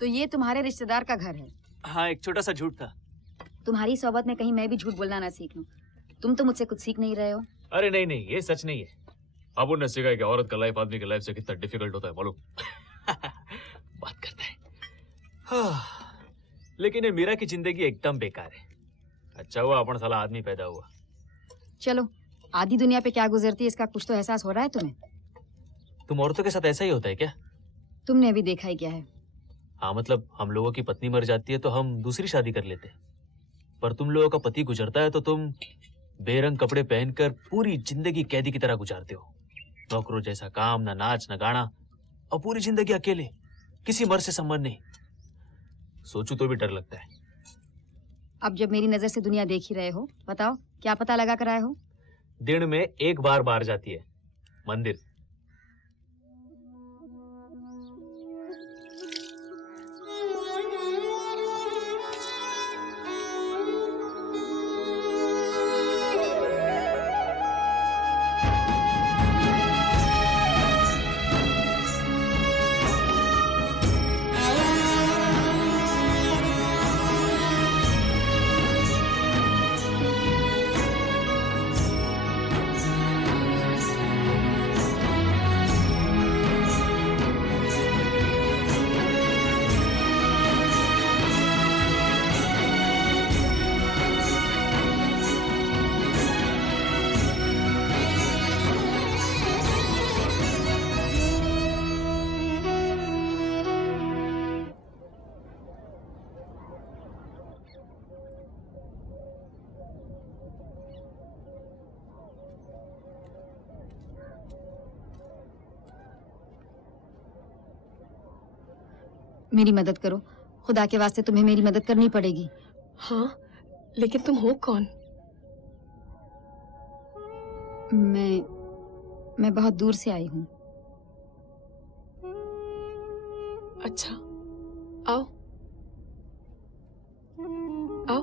तो ये तुम्हारे रिश्तेदार का घर है? हाँ, एक छोटा सा झूठ था। तुम्हारी सोबत में कहीं मैं भी झूठ बोलना ना सीख लूं। तुम तो मुझसे कुछ सीख नहीं रहे हो। अरे नहीं नहीं, ये सच नहीं है। अब उन्हें सीखा कि औरत का लाइफ आदमी की लाइफ से कितना डिफिकल्ट होता है मालूम। बात करता है। हाँ, लेकिन ये मीरा की जिंदगी एकदम बेकार है। अच्छा हुआ अपन साला आदमी पैदा हुआ। चलो, आधी दुनिया पे क्या गुजरती है इसका कुछ तो एहसास हो रहा है तुम्हें। तुम औरतों के साथ ऐसा ही होता है क्या? तुमने अभी देखा ही क्या है। हाँ, मतलब हम लोगों की पत्नी मर जाती है तो हम दूसरी शादी कर लेते हैं, पर तुम लोगों का पति गुजरता है तो तुम बेरंग कपड़े पहनकर पूरी जिंदगी कैदी की तरह गुजारते हो। नौकरों जैसा काम, ना नाच ना गाना, और पूरी जिंदगी अकेले, किसी मर्द से संबंध नहीं। सोचूं तो भी डर लगता है। अब जब मेरी नजर से दुनिया देख ही रहे हो, बताओ क्या पता लगा कर आए हो? दिन में एक बार बाहर जाती है, मंदिर। मेरी मदद करो, खुदा के वास्ते तुम्हें मेरी मदद करनी पड़ेगी। हाँ, लेकिन तुम हो कौन? मैं बहुत दूर से आई हूँ। अच्छा, आओ आओ।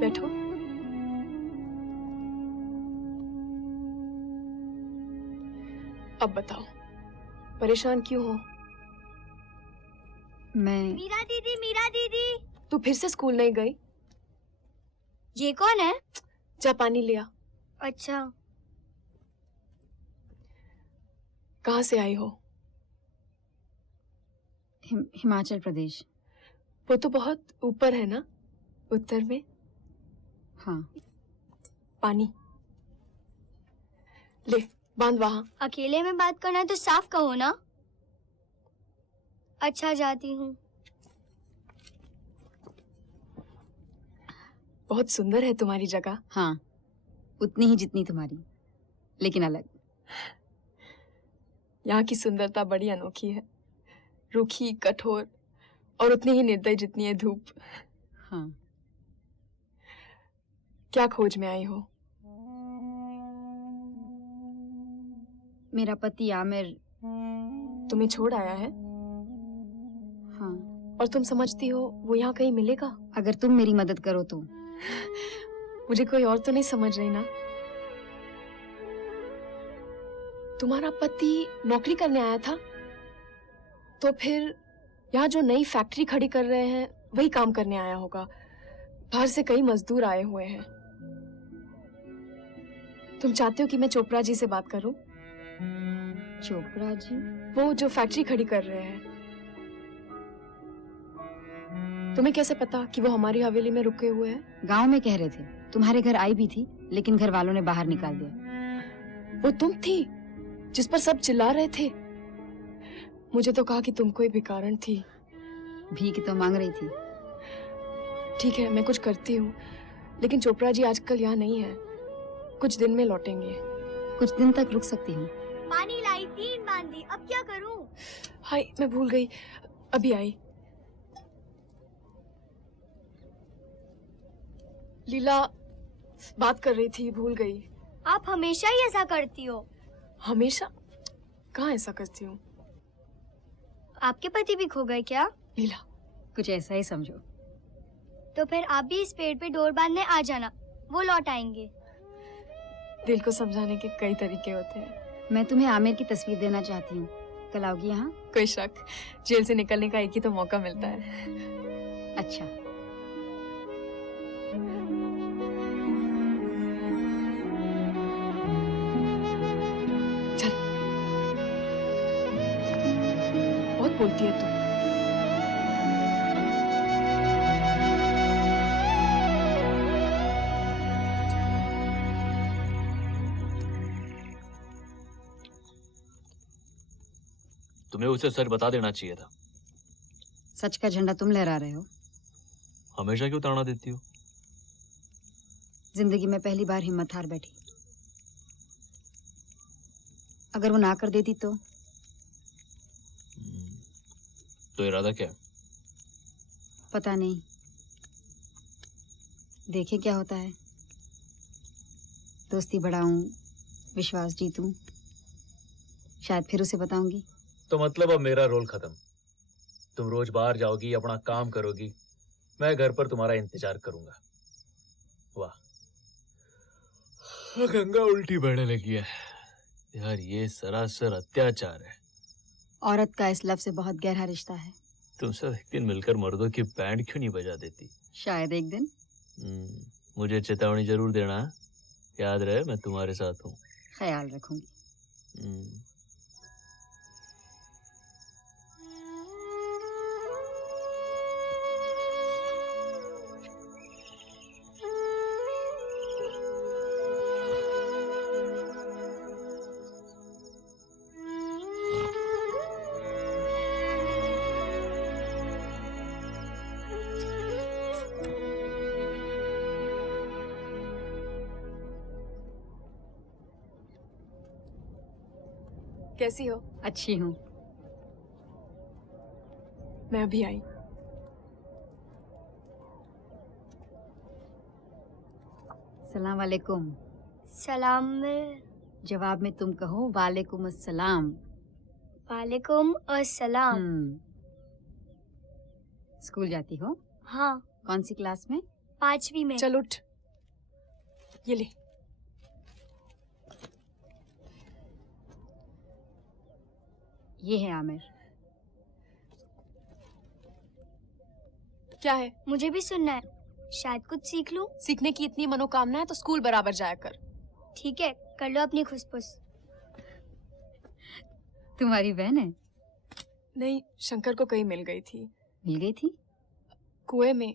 बैठो। अब बताओ, परेशान क्यों हो? मीरा दीदी। तू फिर से स्कूल नहीं गई? ये कौन है? जा पानी लिया। अच्छा। कहाँ से आई हो? हिमाचल प्रदेश। वो तो बहुत ऊपर है ना, उत्तर में। हाँ। पानी ले, बांध वहां। अकेले में बात करना है तो साफ कहो ना। अच्छा, जाती हूँ। बहुत सुंदर है तुम्हारी जगह। हाँ, उतनी ही जितनी तुम्हारी, लेकिन अलग। यहाँ की सुंदरता बड़ी अनोखी है, रूखी, कठोर और उतनी ही निर्दयी जितनी है धूप। हाँ। क्या खोज में आई हो? मेरा पति आमिर। तुम्हें छोड़ आया है हाँ, और तुम समझती हो वो यहाँ कहीं मिलेगा? अगर तुम मेरी मदद करो तो। मुझे कोई और तो नहीं समझ रही ना? तुम्हारा पति नौकरी करने आया था, तो फिर यहाँ जो नई फैक्ट्री खड़ी कर रहे हैं वही काम करने आया होगा। बाहर से कई मजदूर आए हुए हैं। तुम चाहते हो कि मैं चोपड़ा जी से बात करूं? चोपड़ा जी? वो जो फैक्ट्री खड़ी कर रहे हैं। तुम्हें कैसे पता कि वो हमारी हवेली में रुके हुए हैं? गांव में कह रहे थे। तुम्हारे घर आई भी थी, लेकिन घर वालों ने बाहर निकाल दिया। वो तुम थी जिस पर सब चिल्ला रहे थे? मुझे तो कहा कि तुम कोई भिखारन थी। भीख तो मांग रही थी। ठीक है, मैं कुछ करती हूँ, लेकिन चोपड़ा जी आजकल यहाँ नहीं है। कुछ दिन में लौटेंगे। कुछ दिन तक रुक सकती हूँ। पानी लाई, 3 बांधी, अब क्या करूं? हाय, मैं भूल गई, अभी आई। लीला बात कर रही थी, भूल गई। आप हमेशा ही ऐसा करती हो। हमेशा? कहाँ ऐसा करती हूँ? आपके पति भी खो गए क्या? लीला, कुछ ऐसा ही समझो। तो फिर आप भी इस पेड़ पे डोर बांधने आ जाना, वो लौट आएंगे। दिल को समझाने के कई तरीके होते हैं। मैं तुम्हें आमिर की तस्वीर देना चाहती हूँ। कल आओगी यहाँ? कोई शक, जेल से निकलने का एक ही तो मौका मिलता है। अच्छा। चल, बहुत बोलती है तू। तुम्हें उसे सच बता देना चाहिए था। सच का झंडा तुम लहरा रहे हो। हमेशा क्यों ताना देती हो? जिंदगी में पहली बार हिम्मत हार बैठी। अगर वो ना कर देती तो? तो इरादा क्या है? पता नहीं, देखे क्या होता है। दोस्ती बढ़ाऊं, विश्वास जीतूं, शायद फिर उसे बताऊंगी। तो मतलब अब मेरा रोल खत्म। तुम रोज बाहर जाओगी, अपना काम करोगी, मैं घर पर तुम्हारा इंतजार करूंगा। वाह, गंगा उल्टी बहने लगी है यार। ये सरासर अत्याचार है। औरत का इस लफ्ज से बहुत गहरा रिश्ता है। तुम सब एक दिन मिलकर मर्दों की बैंड क्यों नहीं बजा देती? शायद एक दिन। मुझे चेतावनी जरूर देना, याद रहे मैं तुम्हारे साथ हूँ। ख्याल रखूंगी। कैसी हो? अच्छी हूँ। मैं अभी आई। सलाम वालेकुम। सलाम। जवाब में तुम कहो वालेकुम अस्सलाम। वालेकुम अस्सलाम। स्कूल जाती हो? हाँ, कौन सी क्लास में? 5वीं में। चल उठ, ये ले। ये है आमिर। क्या है? मुझे भी सुनना है, शायद कुछ सीख लूं। सीखने की इतनी मनोकामना है तो स्कूल बराबर जाया कर। ठीक है, कर लो अपनी खुसपुस। तुम्हारी बहन है? नहीं, शंकर को कहीं मिल गई थी। मिल गई थी? कुएं में।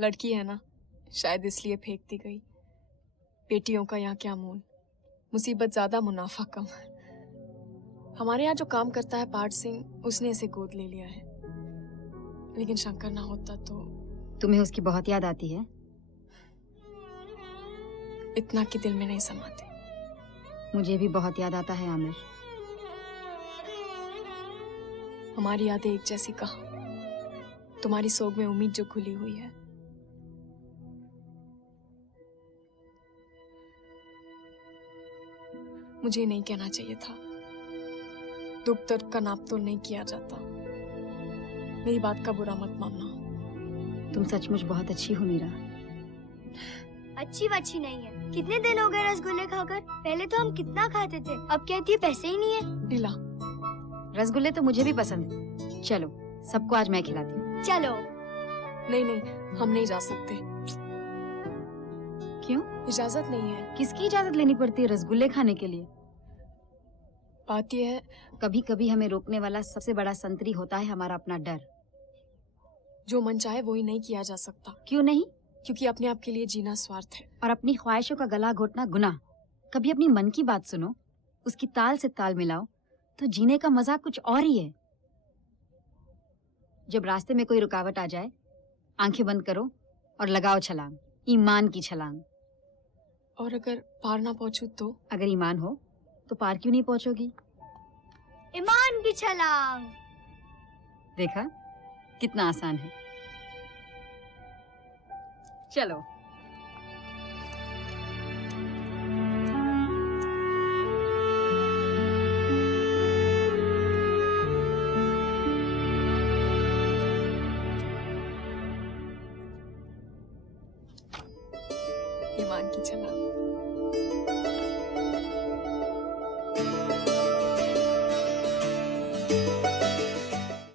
लड़की है ना, शायद इसलिए फेंक दी गई। बेटियों का यहाँ क्या मोल, मुसीबत ज्यादा मुनाफा कम। हमारे यहाँ जो काम करता है पाठ सिंह, उसने इसे गोद ले लिया है। लेकिन शंकर ना होता तो। तुम्हें उसकी बहुत याद आती है? इतना कि दिल में नहीं समाते। मुझे भी बहुत याद आता है आमिर। हमारी यादें एक जैसी कहाँ, तुम्हारी सोग में उम्मीद जो खुली हुई है। मुझे नहीं कहना चाहिए था, दुख दर्द का नाप तोल नहीं किया जाता। मेरी बात का बुरा मत मानना। तुम सचमुच बहुत अच्छी हो मीरा। अच्छी वच्छी नहीं है। कितने दिन हो गए रसगुल्ले खाकर? पहले तो हम कितना खाते थे, अब कहती है पैसे ही नहीं है। ढीला, रसगुल्ले तो मुझे भी पसंद है। चलो सबको आज मैं खिलाती हूँ। चलो। नहीं नहीं, हम नहीं जा सकते। क्यों? इजाजत नहीं है। किसकी इजाजत लेनी पड़ती है रसगुल्ले खाने के लिए? बात यह है, कभी कभी हमें रोकने वाला सबसे बड़ा संतरी होता है हमारा अपना डर। जो मन चाहे वही नहीं किया जा सकता, क्यों नहीं? क्योंकि अपने आप के लिए जीना स्वार्थ है। और अपनी ख्वाहिशों का गला घोटना गुनाह। कभी अपनी मन की बात सुनो, उसकी ताल से ताल मिलाओ, तो जीने का मजा कुछ और ही है। जब रास्ते में कोई रुकावट आ जाए, आंखें बंद करो और लगाओ छलांग, ईमान की छलांग। और अगर पार ना पहुंचू तो? अगर ईमान हो तो पार क्यों नहीं पहुंचोगी? ईमान की छलांग। देखा कितना आसान है। चलो। ईमान की छलांग।